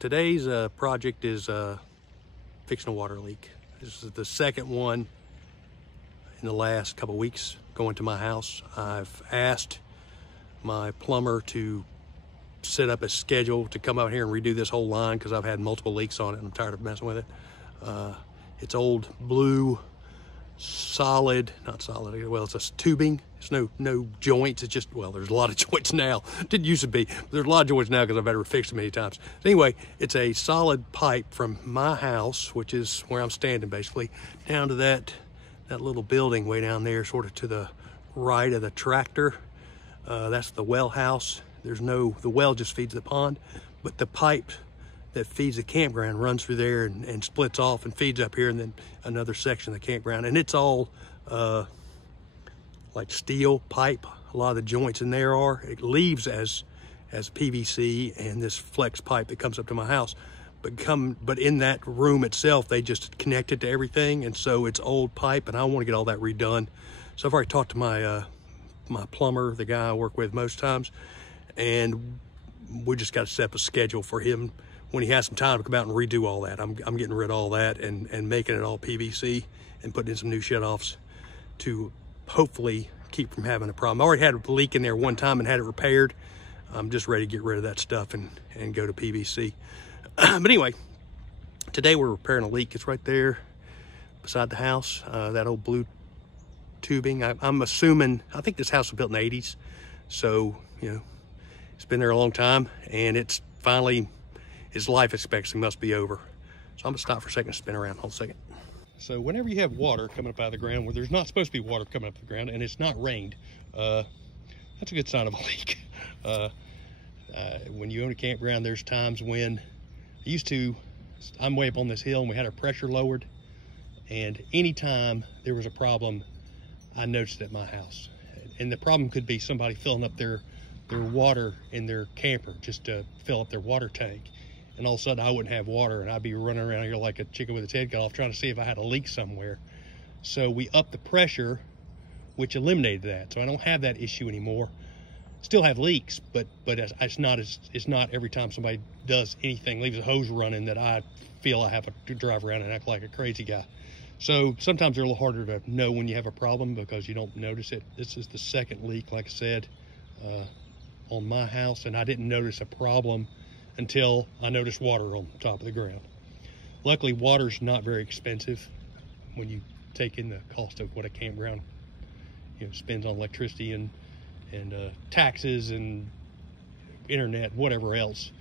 Today's project is fixing a water leak. This is the second one in the last couple weeks going to my house. I've asked my plumber to set up a schedule to come out here and redo this whole line because I've had multiple leaks on it and I'm tired of messing with it. It's old blue solid, not solid, well, it's a tubing. It's no joints. It's just, well, there's a lot of joints now. It didn't used to be, but there's a lot of joints now because I've had it fixed many times. So anyway, it's a solid pipe from my house, which is where I'm standing basically, down to that little building way down there, sort of to the right of the tractor. That's the well house. The well just feeds the pond, but the pipe that feeds the campground runs through there and splits off and feeds up here, and then another section of the campground. And it's all like steel pipe. A lot of the joints in there it leaves as PVC and this flex pipe that comes up to my house. But in that room itself, they just connect it to everything, and so it's old pipe, and I want to get all that redone. So I've already talked to my my plumber, the guy I work with most times, and we just got to set up a schedule for him when he has some time to come out and redo all that. I'm getting rid of all that and making it all PVC and putting in some new shut-offs to hopefully keep from having a problem. I already had a leak in there one time and had it repaired. I'm just ready to get rid of that stuff and go to PVC. But anyway, today we're repairing a leak. It's right there beside the house, that old blue tubing. I'm assuming, I think this house was built in the 80s. So, you know, it's been there a long time, and it's finally, his life expectancy must be over. So I'm gonna stop for a second and spin around. Hold a second. So whenever you have water coming up out of the ground where there's not supposed to be water coming up out of the ground and it's not rained, that's a good sign of a leak. When you own a campground, there's times when I'm way up on this hill and we had our pressure lowered, and anytime there was a problem, I noticed it at my house. And the problem could be somebody filling up their water in their camper just to fill up their water tank. And all of a sudden I wouldn't have water, and I'd be running around here like a chicken with its head cut off trying to see if I had a leak somewhere. So we upped the pressure, which eliminated that. So I don't have that issue anymore. Still have leaks, but it's not every time somebody does anything, leaves a hose running, that I feel I have to drive around and act like a crazy guy. So sometimes they're a little harder to know when you have a problem because you don't notice it. This is the second leak, like I said, on my house, and I didn't notice a problem until I noticed water on top of the ground. Luckily, water's not very expensive when you take in the cost of what a campground, spends on electricity and taxes and internet, whatever else.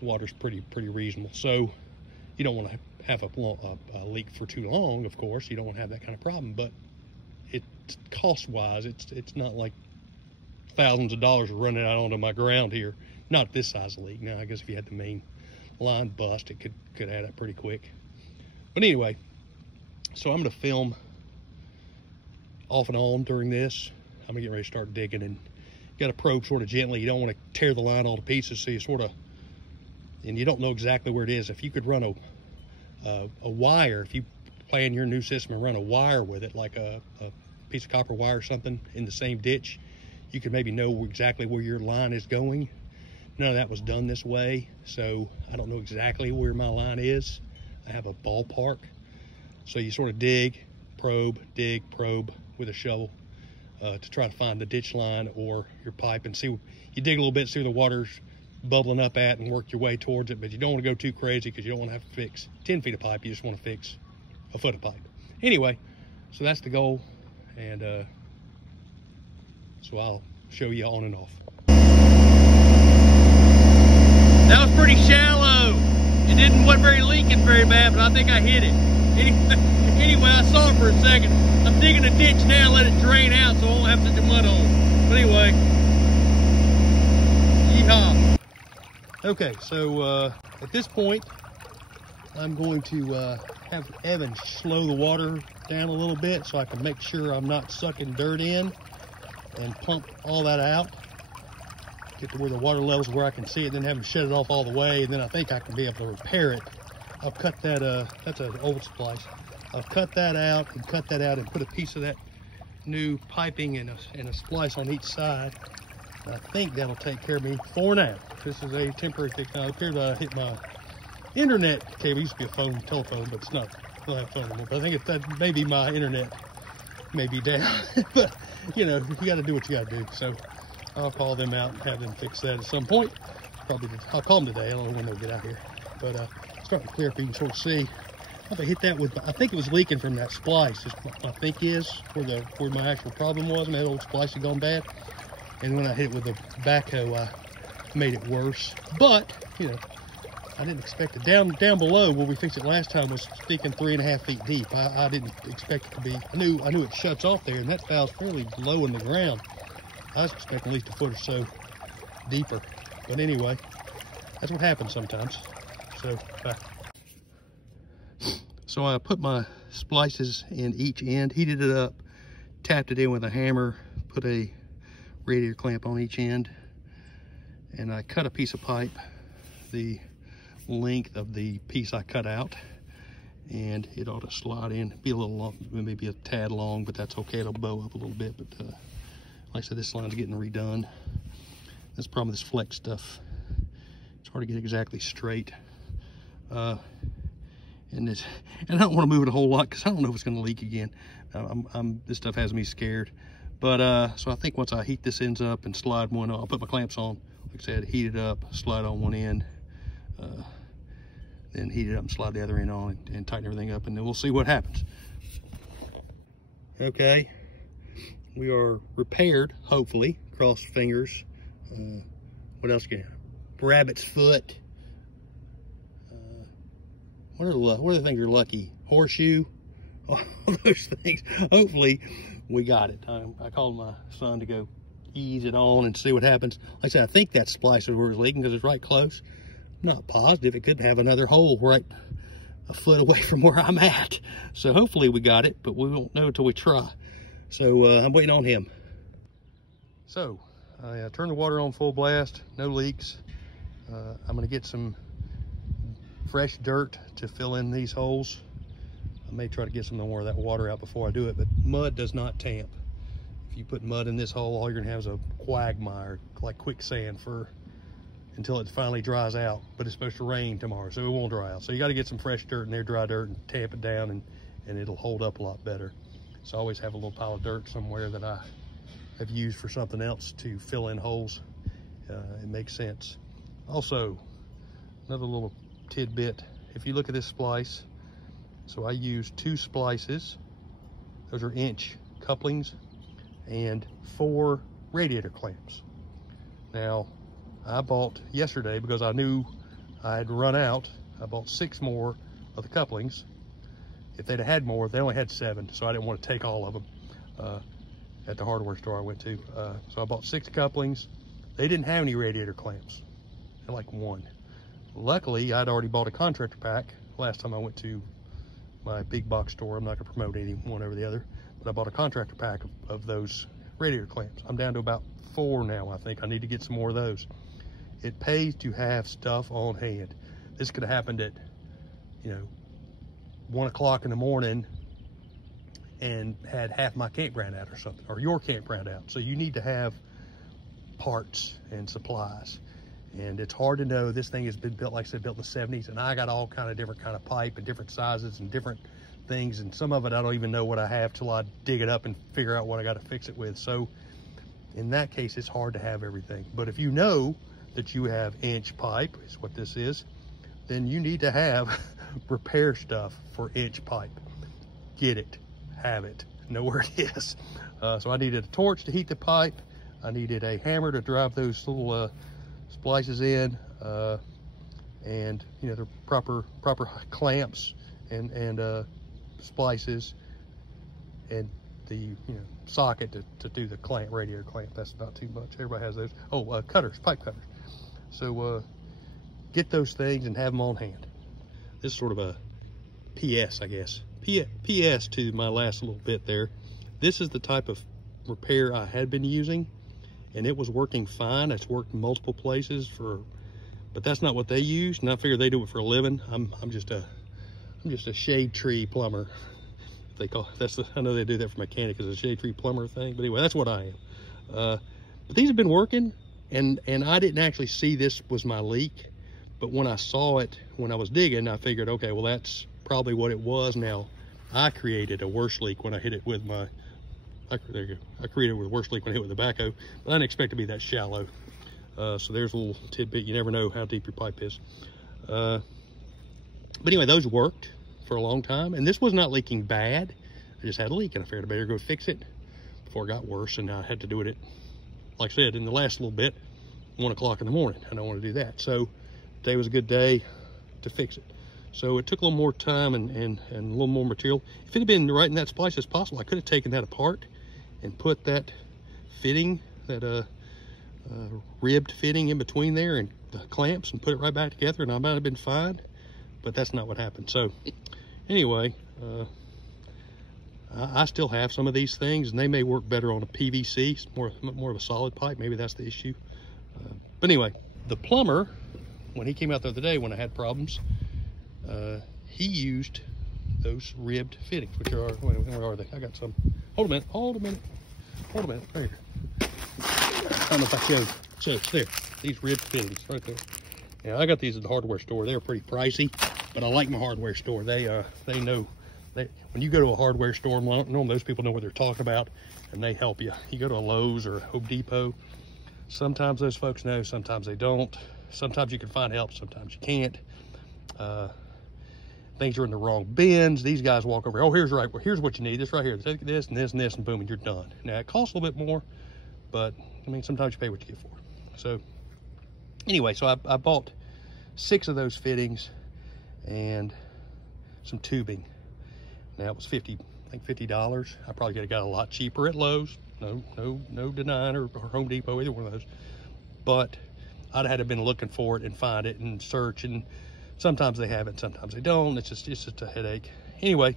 Water's pretty reasonable. So you don't want to have a leak for too long, of course. You don't want to have that kind of problem, but cost-wise, it's not like thousands of dollars running out onto my ground here. Not this size of leak. Now, I guess if you had the main line bust, it could add up pretty quick. But anyway, so I'm going to film off and on during this. I'm going to get ready to start digging, and you got to probe sort of gently. You don't want to tear the line all to pieces, so you sort of, and you don't know exactly where it is. If you could run a wire, if you plan your new system and run a wire with it, like a piece of copper wire or something in the same ditch, you could maybe know exactly where your line is going. None of that was done this way, so I don't know exactly where my line is. I have a ballpark. So you sort of dig, probe with a shovel to try to find the ditch line or your pipe, and see, you dig a little bit, see where the water's bubbling up at, and work your way towards it. But you don't want to go too crazy because you don't want to have to fix 10 feet of pipe. You just want to fix a foot of pipe. Anyway, so that's the goal, and so I'll show you on and off. That was pretty shallow. It wasn't leaking very bad, but I think I hit it. Anyway, I saw it for a second. I'm digging a ditch now, let it drain out so I won't have such a mud hole. But anyway, yeehaw. Okay, so at this point, I'm going to have Evan slow the water down a little bit so I can make sure I'm not sucking dirt in, and pump all that out. Get to where the water level's where I can see it, then have him shut it off all the way, and then I think I can be able to repair it. I'll cut that, that's an old splice. I'll cut that out and put a piece of that new piping and a splice on each side. I think that'll take care of me for now. This is a temporary fix. Now, it appears I hit my internet cable. Used to be a phone, telephone, but it's not. I don't have a phone anymore. But I think that maybe my internet may be down. But you know, you got to do what you got to do. So I'll call them out and have them fix that at some point. Probably I'll call them today. I don't know when they'll get out here. But starting to clear up. You can sort of see. I hit that with. I think it was leaking from that splice. I think is where my actual problem was. My old splice had gone bad, and when I hit it with the backhoe, I made it worse. But you know, I didn't expect it. Down below where we fixed it last time was sticking 3.5 feet deep. I didn't expect it to be. I knew it shuts off there, and that valve's fairly low in the ground. I was expecting at least a foot or so deeper. But anyway, that's what happens sometimes. So I put my splices in each end, heated it up, tapped it in with a hammer, put a radiator clamp on each end, and I cut a piece of pipe the length of the piece I cut out, and it ought to slide in. Be a little long, maybe a tad long, but that's okay. It'll bow up a little bit. But like I said, this line's getting redone. That's the problem with this flex stuff. It's hard to get exactly straight. And I don't want to move it a whole lot because I don't know if it's going to leak again. This stuff has me scared. But so I think once I heat this ends up and slide one on, I'll put my clamps on. Like I said, heat it up, slide on one end, then heat it up and slide the other end on and tighten everything up, and then we'll see what happens. Okay, we are repaired, hopefully. Cross fingers. What else can rabbit's foot. What are the things you're lucky? Horseshoe, all those things. Hopefully we got it. I called my son to go ease it on and see what happens. Like I said, I think that splice is where it's leaking because it's right close. I'm not positive. It could have another hole right a foot away from where I'm at. So hopefully we got it, but we won't know until we try. So I'm waiting on him. So I turned the water on full blast, no leaks. I'm gonna get some fresh dirt to fill in these holes. I may try to get some more of that water out before I do it, but mud does not tamp. If you put mud in this hole, all you're gonna have is a quagmire, like quicksand, until it finally dries out. But it's supposed to rain tomorrow, so it won't dry out. So you gotta get some fresh dirt in there, dry dirt, and tamp it down, and it'll hold up a lot better. So I always have a little pile of dirt somewhere that I have used for something else to fill in holes. It makes sense. Also, another little tidbit, if you look at this splice, so I used 2 splices. Those are inch couplings and 4 radiator clamps. Now I bought yesterday, because I knew I had run out, I bought 6 more of the couplings. If they'd have had more, they only had 7, so I didn't want to take all of them at the hardware store I went to. So I bought 6 couplings. They didn't have any radiator clamps, like 1. Luckily, I'd already bought a contractor pack last time I went to my big box store. I'm not gonna promote any one over the other, but I bought a contractor pack of those radiator clamps. I'm down to about 4 now, I think. I need to get some more of those. It pays to have stuff on hand. This could have happened at, 1 o'clock in the morning and had half my campground out or something, or your campground out. So you need to have parts and supplies. And it's hard to know. This thing has been built, like I said, built in the 70s, and I got all kind of different kind of pipe and different sizes and different things, and some of it I don't even know what I have till I dig it up and figure out what I got to fix it with. So in that case, it's hard to have everything. But if you know that you have inch pipe, is what this is, then you need to have repair stuff for inch pipe. Get it, have it, know where it is. So I needed a torch to heat the pipe. I needed a hammer to drive those little splices in, and the proper clamps and splices, and the socket to do the radiator clamp. That's about too much. Everybody has those. Oh, cutters, pipe cutters. So get those things and have them on hand. This is sort of a PS, I guess. PS to my last little bit there. This is the type of repair I had been using, and it was working fine. It's worked in multiple places but that's not what they use, and I figure they do it for a living. I'm just a shade tree plumber. They call I know they do that for mechanics as a shade tree plumber thing, but anyway, that's what I am. But these have been working, and I didn't actually see this was my leak, But when I saw it, when I was digging, I figured, okay, well, that's probably what it was. Now, I created a worse leak when I hit it with my, there you go. I created a worse leak when I hit with the backhoe, but I didn't expect it to be that shallow. So there's a little tidbit. You never know how deep your pipe is. But anyway, those worked for a long time, and this was not leaking bad. I just had a leak, and I figured I better go fix it before it got worse, and I had to do it at, like I said, in the last little bit, 1 o'clock in the morning. I don't want to do that. So today was a good day to fix it. So it took a little more time and a little more material. If it had been right in that splice as possible, I could have taken that apart and put that fitting, that ribbed fitting in between there, and the clamps, and put it right back together, and I might have been fine, but that's not what happened. So anyway, I still have some of these things, and they may work better on a PVC. It's more of a solid pipe. Maybe that's the issue. But anyway, the plumber, when he came out the other day when I had problems, he used those ribbed fittings, which are, where are they? I got some. Hold a minute, right here. I don't know if I showed. There, these ribbed fittings right there. Yeah, I got these at the hardware store. They're pretty pricey, but I like my hardware store. They know, when you go to a hardware store, normally those people know what they're talking about, and they help you. You go to a Lowe's or a Home Depot, sometimes those folks know, sometimes they don't. Sometimes you can find help, sometimes you can't. Things are in the wrong bins. These guys walk over, oh, here's what you need. This right here, take this and this and this, and boom, and you're done. Now, it costs a little bit more, but I mean, sometimes you pay what you get for. So anyway, so I bought 6 of those fittings and some tubing. Now it was $50. I probably could have got a lot cheaper at Lowe's. No denying, or Home Depot, either one of those. But I'd have been looking for it and find it and search, and sometimes they have it, sometimes they don't. It's just a headache. Anyway,